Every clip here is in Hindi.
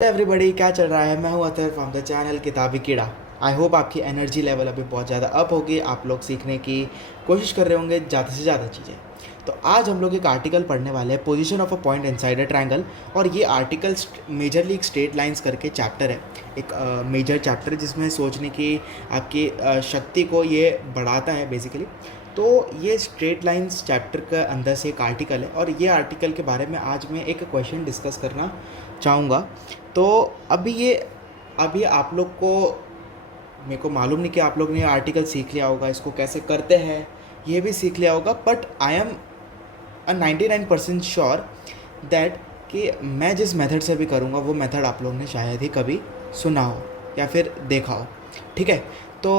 एवरीबॉडी, क्या चल रहा है। मैं हूं अतर फ्रॉम द चैनल किताबी कीड़ा। आई होप आपकी एनर्जी लेवल अभी बहुत ज़्यादा अप होगी, आप लोग सीखने की कोशिश कर रहे होंगे ज़्यादा से ज़्यादा चीज़ें। तो आज हम लोग एक आर्टिकल पढ़ने वाले हैं, position of a point inside a triangle. और ये आर्टिकल मेजरली एक स्ट्रेट लाइंस करके चैप्टर है, एक मेजर चैप्टर जिसमें सोचने की आपकी शक्ति को ये बढ़ाता है बेसिकली। तो ये स्ट्रेट लाइंस चैप्टर के अंदर से एक आर्टिकल है, और ये आर्टिकल के बारे में आज मैं एक क्वेश्चन डिस्कस करना चाहूँगा। तो अभी आप लोग को, मेरे को मालूम नहीं कि आप लोग ने आर्टिकल सीख लिया होगा, इसको कैसे करते हैं ये भी सीख लिया होगा, but I am 99% sure that कि मैं जिस मेथड से भी करूँगा वो मेथड आप लोगों ने शायद ही कभी सुना हो या फिर देखा हो। ठीक है, तो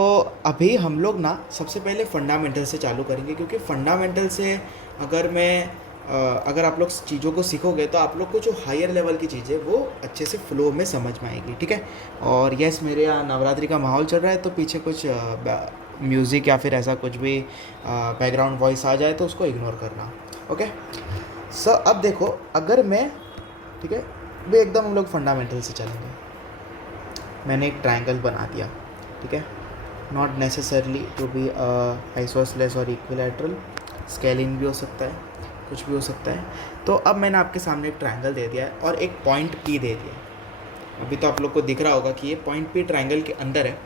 अभी हम लोग ना सबसे पहले फंडामेंटल से चालू करेंगे, क्योंकि फंडामेंटल से अगर आप लोग चीज़ों को सीखोगे तो आप लोग को जो हायर लेवल की चीज़ें वो अच्छे से फ्लो में समझ में आएगी। ठीक है, और यस, मेरे यहाँ नवरात्रि का माहौल चल रहा है, तो पीछे कुछ म्यूज़िक या फिर ऐसा कुछ भी बैकग्राउंड वॉइस आ जाए तो उसको इग्नोर करना। ओके सर, अब देखो, अगर मैं, ठीक है, भी एकदम हम लोग फंडामेंटल से चलेंगे। मैंने एक ट्रायंगल बना दिया, ठीक है, not necessarily to be isosceles और इक्विलैटरल, स्केलिंग भी हो सकता है, कुछ भी हो सकता है। तो अब मैंने आपके सामने एक ट्रायंगल दे दिया है और एक पॉइंट पी दे दिया है। अभी तो आप लोग को दिख रहा होगा कि ये पॉइंट पी ट्रायंगल के अंदर है,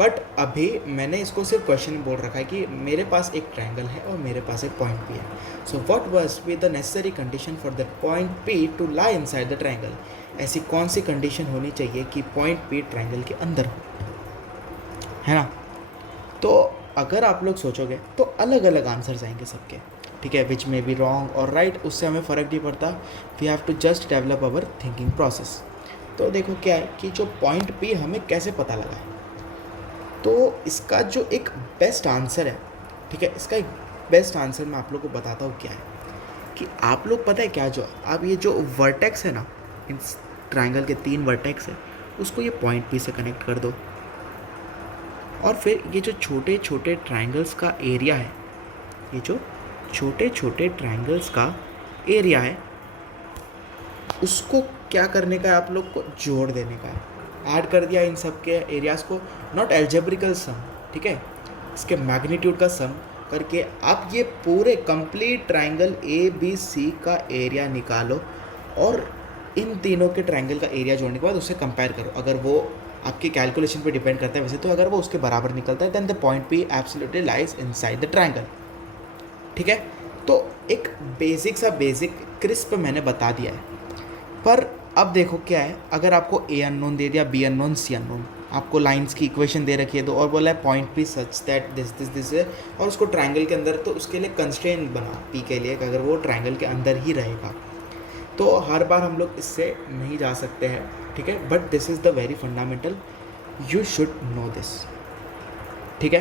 बट अभी मैंने इसको सिर्फ क्वेश्चन बोल रखा है कि मेरे पास एक ट्रायंगल है और मेरे पास एक पॉइंट पी है। So what must be the necessary condition for the point P to lie inside the triangle. ऐसी कौन सी कंडीशन होनी चाहिए कि पॉइंट पी ट्रायंगल के अंदर हो, है ना। तो अगर आप लोग सोचोगे तो अलग अलग आंसर्स आएंगे सबके, ठीक है, विच में बी रॉन्ग और राइट, उससे हमें फ़र्क नहीं पड़ता। We have to just develop our thinking process. तो देखो क्या है कि जो पॉइंट पी हमें कैसे पता लगा है, तो इसका जो एक बेस्ट आंसर है, ठीक है, इसका एक बेस्ट आंसर मैं आप लोग को बताता हूँ क्या है। कि आप लोग पता है क्या, जो अब ये जो वर्टेक्स है ना, इस ट्रायंगल के 3 वर्टेक्स है, उसको ये पॉइंट पी से कनेक्ट कर दो। और फिर ये जो छोटे छोटे ट्रायंगल्स का एरिया है, ये जो छोटे छोटे ट्रायंगल्स का एरिया है, उसको क्या करने का है, आप लोग को जोड़ देने का है। ऐड कर दिया इन सब के एरियाज़ को, नॉट एल्जेब्रिकल सम, ठीक है, इसके मैग्नीट्यूड का सम करके आप ये पूरे complete triangle A B C का एरिया निकालो, और इन तीनों के ट्रायंगल का एरिया जोड़ने के बाद उससे कंपेयर करो। अगर वो आपकी कैलकुलेशन पे डिपेंड करता है वैसे, तो अगर वो उसके बराबर निकलता है then the point P absolutely lies inside the triangle. ठीक है, तो एक बेसिक क्रिस्प मैंने बता दिया है। पर अब देखो क्या है, अगर आपको ए अननोन दे दिया, बी अननोन, सी अननोन, आपको लाइंस की इक्वेशन दे रखी है दो, और बोला है point P such that this है, और उसको ट्रायंगल के अंदर, तो उसके लिए कंस्ट्रेंट बना पी के लिए कि अगर वो ट्रायंगल के अंदर ही रहेगा, तो हर बार हम लोग इससे नहीं जा सकते हैं। ठीक है, but this is the very fundamental, you should know this. ठीक है,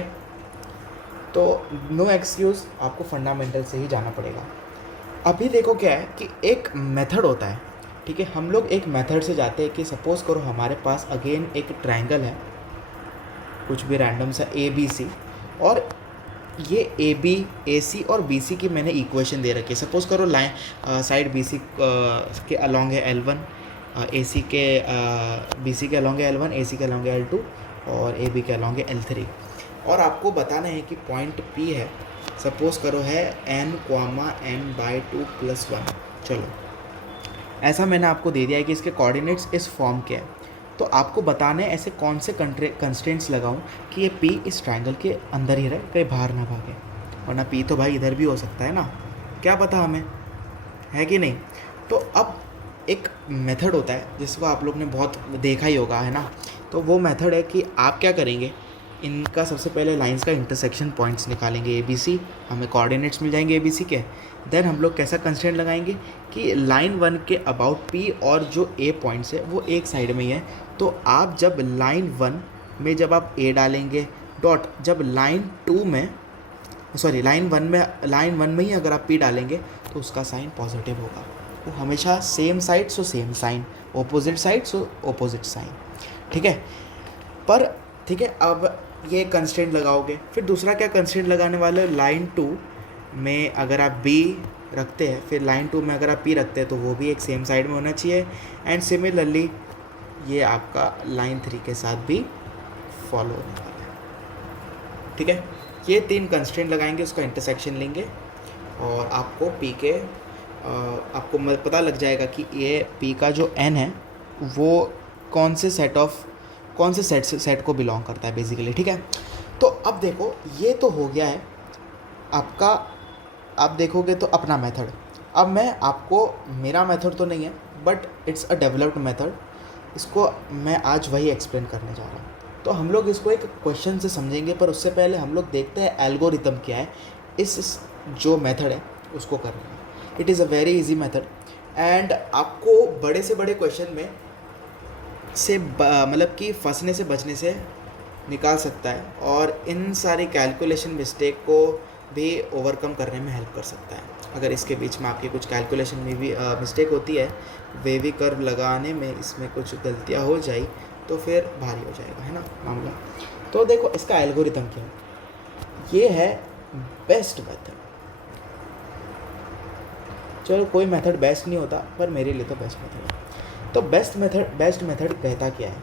तो नो एक्सक्यूज़, आपको फंडामेंटल से ही जाना पड़ेगा। अभी देखो क्या है कि एक मेथड होता है, ठीक है, हम लोग एक मेथड से जाते हैं कि सपोज़ करो हमारे पास अगेन एक ट्रायंगल है, कुछ भी रैंडम सा ए बी सी, और ये ए बी ए सी और बी सी की मैंने इक्वेशन दे रखी है। सपोज़ करो लाइन साइड बी सी के अलॉन्ग है L1, ए सी के बी सी के अलॉन्ग है L1, ए सी के अलॉन्ग है L2, और ए बी के अलॉन्ग है L3, और आपको बताना है कि पॉइंट पी है, सपोज़ करो है n,n/2 + 1। चलो, ऐसा मैंने आपको दे दिया है कि इसके कोऑर्डिनेट्स इस फॉर्म के हैं। तो आपको बताना है ऐसे कौन से कंस्ट्रेंट्स लगाऊं कि ये पी इस ट्रायंगल के अंदर ही रहे, कहीं बाहर ना भागे, वरना पी तो भाई इधर भी हो सकता है ना, क्या पता हमें, है कि नहीं। तो अब एक मेथड होता है जिसको आप लोग ने बहुत देखा ही होगा, है ना। तो वो मेथड है कि आप क्या करेंगे, इनका सबसे पहले लाइंस का इंटरसेक्शन पॉइंट्स निकालेंगे ए बी सी, हमें कोऑर्डिनेट्स मिल जाएंगे ए बी सी के। देन हम लोग कैसा कंस्ट्रेंट लगाएंगे कि लाइन 1 के अबाउट पी और जो ए पॉइंट्स है वो एक साइड में ही है। तो आप जब लाइन 1 में जब आप ए डालेंगे डॉट, जब लाइन 2 में, सॉरी लाइन 1 में ही अगर आप पी डालेंगे तो उसका साइन पॉजिटिव होगा। वो हमेशा same side so same sign, opposite side so opposite sign. ठीक है, पर ठीक है, अब ये कंस्ट्रेंट लगाओगे, फिर दूसरा क्या कंस्ट्रेंट लगाने वाले हो, लाइन 2 में अगर आप बी रखते हैं, फिर लाइन 2 में अगर आप पी रखते हैं, तो वो भी एक सेम साइड में होना चाहिए। एंड सिमिलरली ये आपका लाइन 3 के साथ भी फॉलो होने वाला है, ठीक है। ये 3 कंस्ट्रेंट लगाएंगे, उसका इंटरसेक्शन लेंगे और आपको पी के आपको पता लग जाएगा कि ये पी का जो एन है वो कौन से सेट को बिलोंग करता है बेसिकली, ठीक है। तो अब देखो ये तो हो गया है आपका, आप देखोगे तो अपना मेथड। अब मैं आपको, मेरा मेथड तो नहीं है but it's a developed method, इसको मैं आज वही एक्सप्लेन करने जा रहा हूँ। तो हम लोग इसको एक क्वेश्चन से समझेंगे, पर उससे पहले हम लोग देखते हैं एल्गोरिथम क्या है इस जो मेथड है उसको करने में। It is a very easy method and आपको बड़े से बड़े क्वेश्चन में से मतलब कि फंसने से बचने से निकाल सकता है और इन सारी कैलकुलेशन मिस्टेक को भी ओवरकम करने में हेल्प कर सकता है। अगर इसके बीच में आपकी कुछ कैलकुलेशन में भी मिस्टेक होती है, वेवी कर्व लगाने में इसमें कुछ गलतियाँ हो जाए तो फिर भारी हो जाएगा, है ना मामला। तो देखो इसका एल्गोरिथम क्या है, ये है बेस्ट मेथड। चलो कोई मेथड बेस्ट नहीं होता, पर मेरे लिए तो बेस्ट मेथड है। तो बेस्ट मेथड कहता क्या है,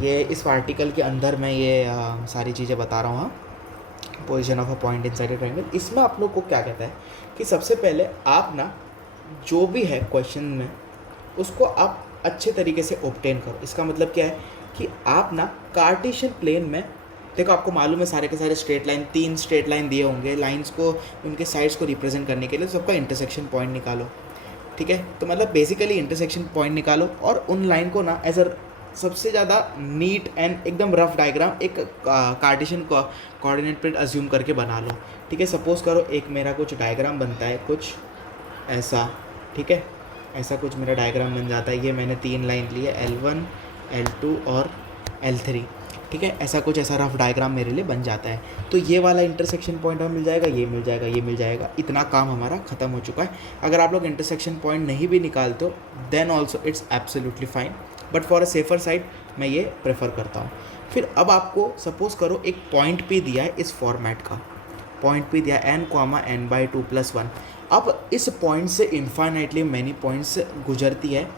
ये इस आर्टिकल के अंदर मैं ये सारी चीज़ें बता रहा हूँ। Position of a point inside a triangle, इसमें आप लोग को क्या कहता है कि सबसे पहले आप ना जो भी है क्वेश्चन में उसको आप अच्छे तरीके से ऑब्टेन करो। इसका मतलब क्या है कि आप ना कार्टेशियन प्लेन में, देखो आपको मालूम है सारे के सारे स्ट्रेट लाइन, 3 स्ट्रेट लाइन दिए होंगे, लाइंस को उनके साइड्स को रिप्रेजेंट करने के लिए सबका इंटरसेक्शन पॉइंट निकालो, ठीक है। तो मतलब बेसिकली इंटरसेक्शन पॉइंट निकालो और उन लाइन को ना एज अ सबसे ज़्यादा नीट एंड एकदम रफ डायग्राम एक कार्टेशियन कोऑर्डिनेट पे अज्यूम करके बना लो, ठीक है। सपोज करो एक मेरा कुछ डायग्राम बनता है कुछ ऐसा, ठीक है, ऐसा कुछ मेरा डायग्राम बन जाता है। ये मैंने 3 लाइन ली है, L1, L2 और L3, ठीक है। ऐसा कुछ ऐसा रफ डायग्राम मेरे लिए बन जाता है। तो ये वाला इंटरसेक्शन पॉइंट हमें मिल जाएगा, ये मिल जाएगा, ये मिल जाएगा, इतना काम हमारा ख़त्म हो चुका है। अगर आप लोग इंटरसेक्शन पॉइंट नहीं भी निकालते हो then also it's absolutely fine, but for a safer side मैं ये प्रेफर करता हूँ। फिर अब आपको सपोज करो एक पॉइंट पी दिया है, इस फॉर्मेट का पॉइंट पी दिया n,n/2+1। अब इस पॉइंट से इन्फाइनाइटली मैनी पॉइंट्स गुजरती है,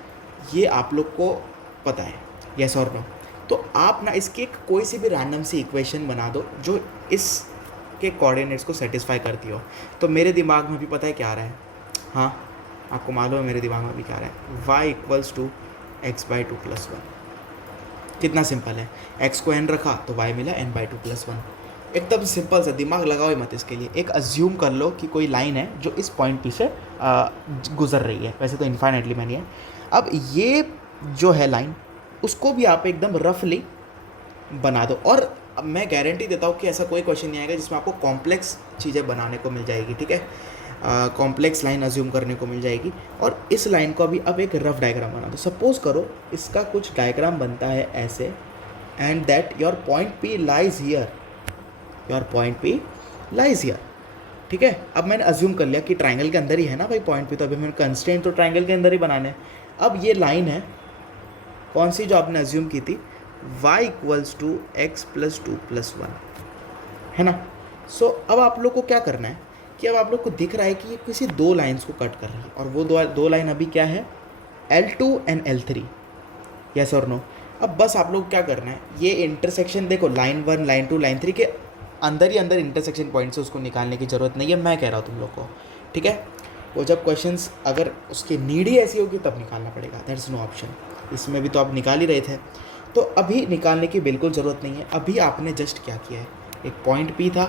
ये आप लोग को पता है, यस और नो। तो आप ना इसकी एक कोई सी भी रैंडम सी इक्वेशन बना दो जो इस के कोऑर्डिनेट्स को सेटिस्फाई करती हो। तो मेरे दिमाग में भी पता है क्या आ रहा है, हाँ आपको मालूम है मेरे दिमाग में भी क्या आ रहा है, y = x/2+1। कितना सिंपल है, x को n रखा तो y मिला n/2+1। एकदम सिंपल सा, दिमाग लगाओ ही मत इसके लिए। एक अज्यूम कर लो कि कोई लाइन है जो इस पॉइंट पी से गुजर रही है, वैसे तो इन्फाइनाइटली मैनी है। अब ये जो है लाइन उसको भी आप एकदम रफली बना दो और अब मैं गारंटी देता हूँ कि ऐसा कोई क्वेश्चन नहीं आएगा जिसमें आपको कॉम्प्लेक्स चीज़ें बनाने को मिल जाएगी, ठीक है। कॉम्प्लेक्स लाइन अज्यूम करने को मिल जाएगी। और इस लाइन को अभी अब एक रफ डायग्राम बना दो। सपोज करो इसका कुछ डायग्राम बनता है ऐसे, and that your point P lies here, your point P lies here, ठीक है। अब मैंने अज्यूम कर लिया कि ट्राइंगल के अंदर ही है ना भाई पॉइंट पी, तो अभी मैंने कंस्ट्रेंट तो ट्राइंगल के अंदर ही बनाने हैं। अब ये लाइन है कौन सी जो आपने अज्यूम की थी, y = x+2+1, है ना। सो अब आप लोग को क्या करना है कि अब आप लोग को दिख रहा है कि ये किसी 2 लाइन्स को कट कर रही है और वो दो लाइन अभी क्या है, L2 एंड L3, यस और नो। अब बस आप लोग क्या करना है, ये इंटरसेक्शन देखो लाइन 1, लाइन 2, लाइन 3 के अंदर ही अंदर इंटरसेक्शन पॉइंट से उसको निकालने की ज़रूरत नहीं है, मैं कह रहा हूँ तुम लोग को, ठीक है। वो जब क्वेश्चंस अगर उसकी नीड ही ऐसी होगी तब निकालना पड़ेगा, दैट्स नो ऑप्शन। इसमें भी तो आप निकाल ही रहे थे, तो अभी निकालने की बिल्कुल ज़रूरत नहीं है। अभी आपने जस्ट क्या किया है, एक पॉइंट पी था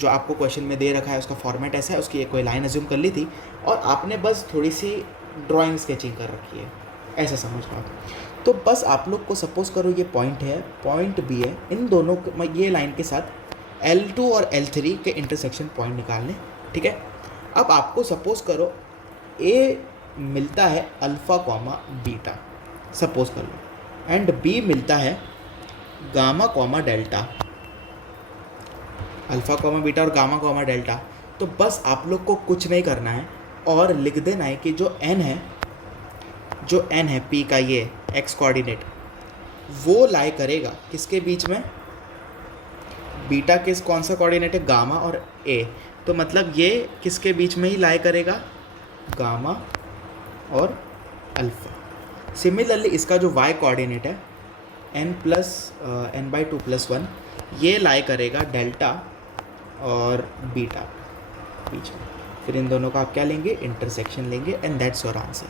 जो आपको क्वेश्चन में दे रखा है, उसका फॉर्मेट ऐसा है, उसकी एक कोई लाइन अज्यूम कर ली थी और आपने बस थोड़ी सी ड्राइंग स्केचिंग कर रखी है, ऐसा समझ लो आप। तो बस आप लोग को सपोज करो ये पॉइंट है, पॉइंट बी है, इन दोनों ये लाइन के साथ L2 और L3 के इंटरसेक्शन पॉइंट निकालने, ठीक है। अब आपको सपोज करो A मिलता है α,β, सपोज कर लो, एंड B मिलता है γ,δ, α,β और γ,δ। तो बस आप लोग को कुछ नहीं करना है और लिख देना है कि जो n है P का, ये x कोऑर्डिनेट वो लाई करेगा किसके बीच में, बीटा के कौन सा कोऑर्डिनेट है, गामा और a, तो मतलब ये किसके बीच में ही लाई करेगा, गामा और अल्फ़ा। सिमिलरली इसका जो y कोऑर्डिनेट है n/2 + 1 ये लाई करेगा डेल्टा और बीटा बीच में। फिर इन दोनों का आप क्या लेंगे, इंटरसेक्शन लेंगे, and that's your answer,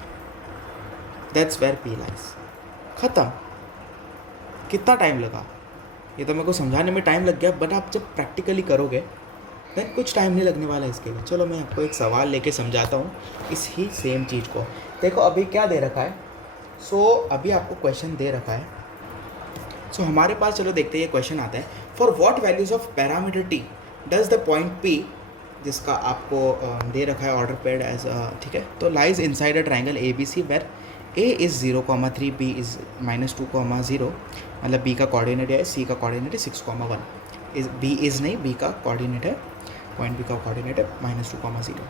that's where P lies. ख़त्म। कितना टाइम लगा, ये तो मेरे को समझाने में टाइम लग गया, बट आप जब प्रैक्टिकली करोगे देन कुछ टाइम नहीं लगने वाला इसके लिए। चलो मैं आपको एक सवाल लेके समझाता हूँ इस ही सेम चीज़ को। देखो अभी क्या दे रखा है, अभी आपको क्वेश्चन दे रखा है। हमारे पास, चलो देखते हैं ये क्वेश्चन आता है, for what values of parameter T does the point P, जिसका आपको दे रखा है ऑर्डर पेड एज, ठीक है, तो lies inside a triangle A B C where A is 0,3, B is -2,0, मतलब बी का कोऑर्डिनेट है, सी का कोऑर्डिनेट है 6,1, इज बी इज़ नहीं, बी का कोऑर्डिनेट है, पॉइंट बी का कोऑर्डिनेट है -2,0।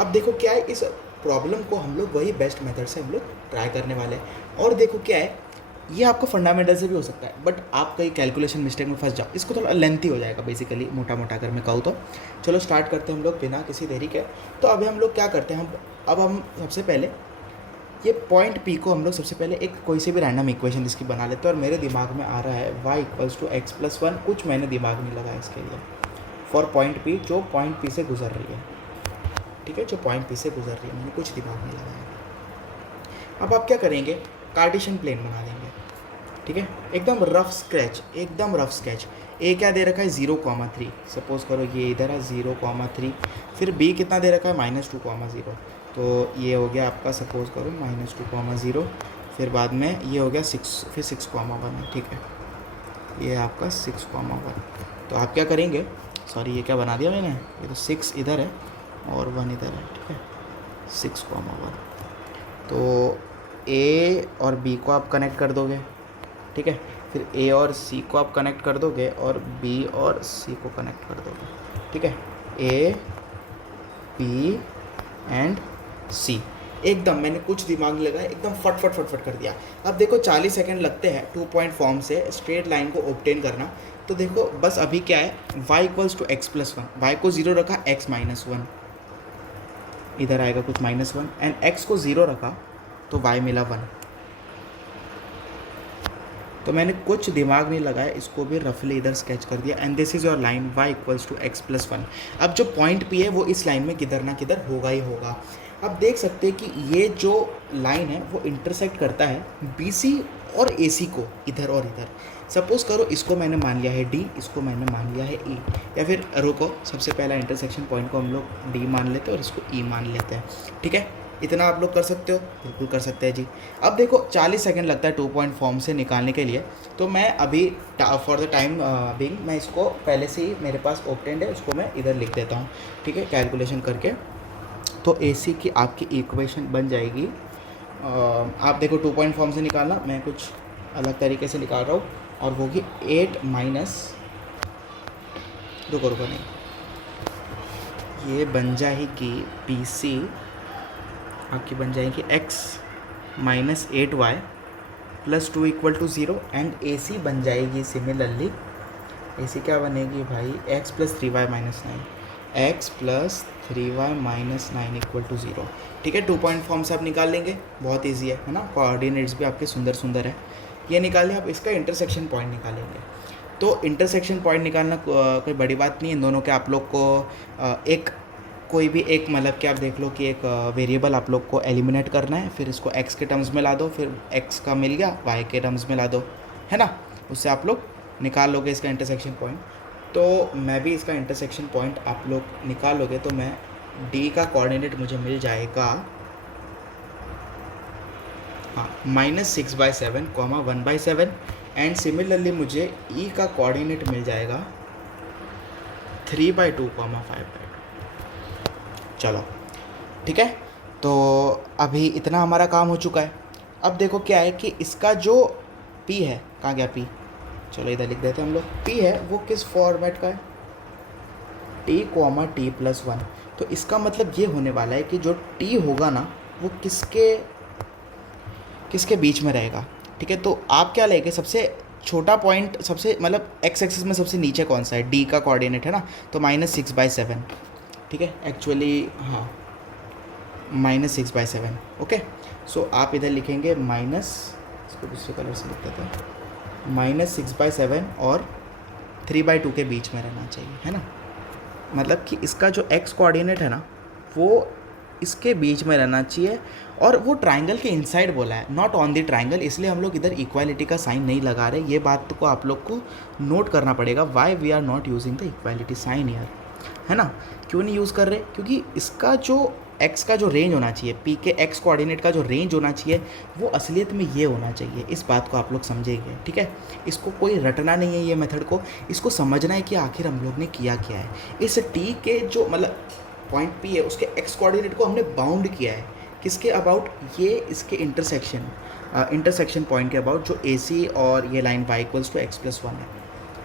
अब देखो क्या है, इस प्रॉब्लम को हम लोग वही बेस्ट मेथड से हम लोग ट्राई करने वाले हैं। और देखो क्या है, ये आपको फंडामेंटल से भी हो सकता है, बट आप कहीं कैलकुलेशन मिस्टेक में फंस जाओ, इसको थोड़ा लेंथी हो जाएगा बेसिकली, मोटा मोटा अगर मैं कहूँ तो। चलो स्टार्ट करते हैं हम लोग बिना किसी देरी के। तो अभी हम लोग क्या करते हैं, हम सबसे पहले ये पॉइंट पी को हम लोग सबसे पहले एक कोई से भी रैंडम इक्वेशन इसकी बना लेते हैं। और मेरे दिमाग में आ रहा है y = x+1, कुछ मैंने दिमाग में लगाया इसके लिए, फॉर पॉइंट पी, जो पॉइंट पी से गुजर रही है, ठीक है, जो पॉइंट पी से गुजर रही है, मैंने कुछ दिमाग में लगाया। अब आप क्या करेंगे, कार्टेशियन प्लेन बना देंगे, ठीक है, एकदम रफ स्केच, एकदम रफ स्केच। ए क्या दे रखा है, 0,3, सपोज करो ये इधर है 0,3, फिर बी कितना दे रखा है, -2,0, तो ये हो गया आपका, सपोज करो -2,0, फिर बाद में ये हो गया 6, फिर 6,1 है, ठीक है, ये आपका 6,1। तो आप क्या करेंगे, सॉरी ये क्या बना दिया मैंने, ये तो 6 इधर है और 1 इधर है, ठीक है, 6,1। तो ए और बी को आप कनेक्ट कर दोगे, ठीक है, फिर ए और सी को आप कनेक्ट कर दोगे और बी और सी को कनेक्ट कर दोगे, ठीक है, ए बी एंड सी। एकदम मैंने कुछ दिमाग में लगाया, एकदम फट फट फट फट कर दिया। अब देखो 40 सेकंड लगते हैं 2 पॉइंट फॉर्म से स्ट्रेट लाइन को ऑब्टेन करना। तो देखो बस अभी क्या है, y = x+1, y को 0 रखा, x -1 इधर आएगा कुछ -1, एंड x को 0 रखा तो y मिला 1। तो मैंने कुछ दिमाग नहीं लगाया, इसको भी रफली इधर स्केच कर दिया, and this is your line y = x+1। अब जो पॉइंट P है वो इस लाइन में किधर ना किधर होगा ही होगा। अब देख सकते हैं कि ये जो लाइन है वो इंटरसेक्ट करता है BC और AC को, इधर और इधर। सपोज करो इसको मैंने मान लिया है D, इसको मैंने मान लिया है E, या फिर रुको, सबसे पहला इंटरसेक्शन पॉइंट को हम लोग D मान लेते हैं और इसको E मान लेते हैं, ठीक है। इतना आप लोग कर सकते हो, बिल्कुल कर सकते हैं जी। अब देखो 40 सेकंड लगता है 2 पॉइंट फॉर्म से निकालने के लिए, तो मैं अभी फॉर द टाइम बिंग मैं इसको पहले से ही मेरे पास ऑब्टेन्ड है, उसको मैं इधर लिख देता हूँ, ठीक है, कैलकुलेशन करके। तो AC की आपकी इक्वेशन बन जाएगी, आप देखो 2 पॉइंट फॉर्म से निकालना, मैं कुछ अलग तरीके से निकाल रहा हूँ, और वो कि 8 माइनस, रुको नहीं, ये बन जाएगी BC आपकी बन जाएगी x - 8y + 2 = 0, एंड AC बन जाएगी सिमिलरली, AC क्या बनेगी भाई, x + 3y - 9, x + 3y - 9 = 0, ठीक है। 2 पॉइंट फॉर्म से आप निकाल लेंगे, बहुत ईजी है ना, कोऑर्डिनेट्स भी आपके सुंदर सुंदर है। ये निकाल लिया, आप इसका इंटरसेक्शन पॉइंट निकालेंगे। तो इंटरसेक्शन पॉइंट निकालना कोई बड़ी बात नहीं है, इन दोनों के आप लोग को एक कोई भी एक, मतलब कि आप देख लो कि एक वेरिएबल आप लोग को एलिमिनेट करना है, फिर इसको x के टर्म्स में ला दो, फिर x का मिल गया y के टर्म्स में ला दो, है ना, उससे आप लोग निकाल लोगे इसका इंटरसेक्शन पॉइंट। तो मैं भी इसका इंटरसेक्शन पॉइंट आप लोग निकाल लोगे, तो मैं D का कोऑर्डिनेट मुझे मिल जाएगा, हाँ, -6/7, 1/7, एंड सिमिलरली मुझे E का कोऑर्डिनेट मिल जाएगा 3/2, 5/2। चलो ठीक है, तो अभी इतना हमारा काम हो चुका है। अब देखो क्या है कि इसका जो P है, कहाँ गया P, चलो इधर लिख देते हैं हम लोग। P है वो किस फॉर्मेट का है, t,t+1। तो इसका मतलब ये होने वाला है कि जो T होगा ना वो किसके बीच में रहेगा, ठीक है। तो आप क्या लेंगे, सबसे छोटा पॉइंट, सबसे मतलब x एक्सिस में सबसे नीचे कौन सा है, D का कोऑर्डिनेट है ना, तो -6/7, ठीक है, एक्चुअली हाँ -6/7, ओके। सो आप इधर लिखेंगे माइनस, इसको दूसरे कलर से लिख देते हैं, -6/7 और 3/2 के बीच में रहना चाहिए, है ना। मतलब कि इसका जो x कोऑर्डिनेट है ना वो इसके बीच में रहना चाहिए, और वो ट्राइंगल के इनसाइड बोला है, नॉट ऑन द ट्राइंगल, इसलिए हम लोग इधर इक्वालिटी का साइन नहीं लगा रहे। ये बात को आप लोग को नोट करना पड़ेगा, why we are not using the equality sign यार, है ना। क्यों नहीं यूज़ कर रहे, क्योंकि इसका जो x का जो रेंज होना चाहिए, p के x कोऑर्डिनेट का जो रेंज होना चाहिए वो असलियत में ये होना चाहिए। इस बात को आप लोग समझेंगे, ठीक है। इसको कोई रटना नहीं है ये मेथड को, इसको समझना है कि आखिर हम लोग ने किया क्या है। इस t के जो मतलब पॉइंट p है उसके x कोऑर्डिनेट को हमने बाउंड किया है किसके अबाउट, ये इसके इंटरसेक्शन पॉइंट के अबाउट, जो AC और ये लाइन y = x+1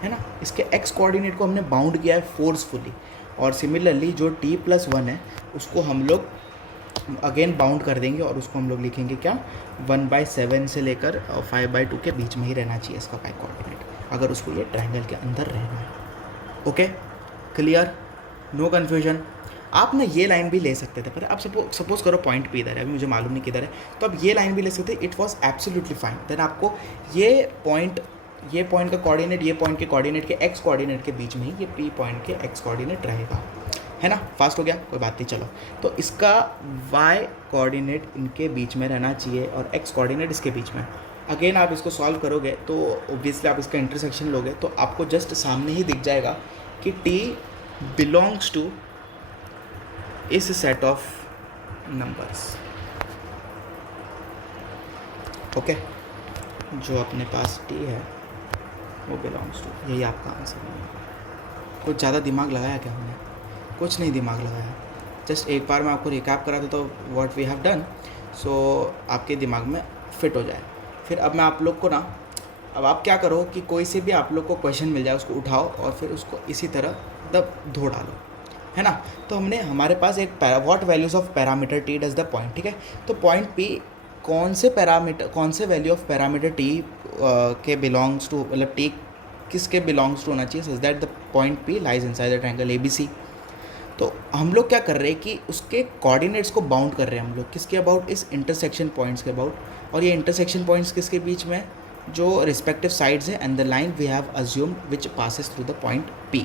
है ना। इसके x कोऑर्डिनेट को हमने बाउंड किया है फोर्सफुली, और सिमिलरली जो t+1 है उसको हम लोग अगेन बाउंड कर देंगे, और उसको हम लोग लिखेंगे क्या, 1/7 से लेकर 5/2 के बीच में ही रहना चाहिए इसका y कोऑर्डिनेट, अगर उसको ये ट्रायंगल के अंदर रहना है। Okay, clear, no confusion. आप ना ये लाइन भी ले सकते थे, पर आप सपोज करो पॉइंट पे इधर है, अभी मुझे मालूम नहीं किधर है, तो आप ये लाइन भी ले सकते, it was absolutely fine. Then आपको ये पॉइंट का कोऑर्डिनेट ये पॉइंट के कोऑर्डिनेट के x कोऑर्डिनेट के बीच में ही ये p पॉइंट के x कोऑर्डिनेट रहेगा, है ना। फास्ट हो गया, कोई बात नहीं। चलो, तो इसका y कोऑर्डिनेट इनके बीच में रहना चाहिए और x कोऑर्डिनेट इसके बीच में। अगेन आप इसको सॉल्व करोगे तो ऑब्वियसली आप इसका इंटरसेक्शन लोगे तो आपको जस्ट सामने ही दिख जाएगा कि t बिलोंग्स टू इस सेट ऑफ नंबर्स। ओके, जो अपने पास t है वो बिलोंग्स टू, यही आपका आंसर है। कुछ ज़्यादा दिमाग लगाया क्या हमने, कुछ नहीं दिमाग लगाया, जस्ट एक बार मैं आपको रिकैप करा देता हूँ व्हाट वी हैव डन, सो आपके दिमाग में फिट हो जाए। फिर अब मैं आप लोग को ना, अब आप क्या करो कि कोई से भी आप लोग को क्वेश्चन मिल जाए उसको उठाओ और फिर उसको इसी तरह धो डालो, है ना। तो हमने हमारे पास एक what values of parameter T does the point, ठीक है। तो पॉइंट पी कौन से वैल्यू ऑफ पैरामीटर टी के बिलोंग्स टू, मतलब टी किसके बिलोंग्स टू होना चाहिए, such that the point P lies inside the triangle ABC। तो हम लोग क्या कर रहे हैं कि उसके कोऑर्डिनेट्स को बाउंड कर रहे हैं हम लोग, किसके अबाउट, इस इंटरसेक्शन पॉइंट्स के अबाउट। और ये इंटरसेक्शन पॉइंट्स किसके बीच में, जो रिस्पेक्टिव साइड्स हैं and the line we have assumed which passes through the point P,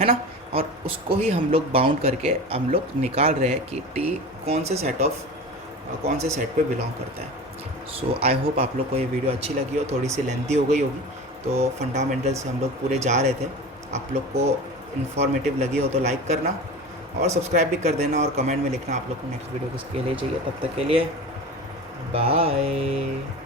है ना। और उसको ही हम लोग बाउंड करके हम लोग निकाल रहे हैं कि T कौन से सेट पे बिलोंग करता है। सो आई होप आप लोग को ये वीडियो अच्छी लगी हो, थोड़ी सी लेंथी हो गई होगी, तो फंडामेंटल से हम लोग पूरे जा रहे थे। आप लोग को इन्फॉर्मेटिव लगी हो तो लाइक करना और सब्सक्राइब भी कर देना, और कमेंट में लिखना आप लोग को नेक्स्ट वीडियो किसके लिए चाहिए। तब तक के लिए बाय।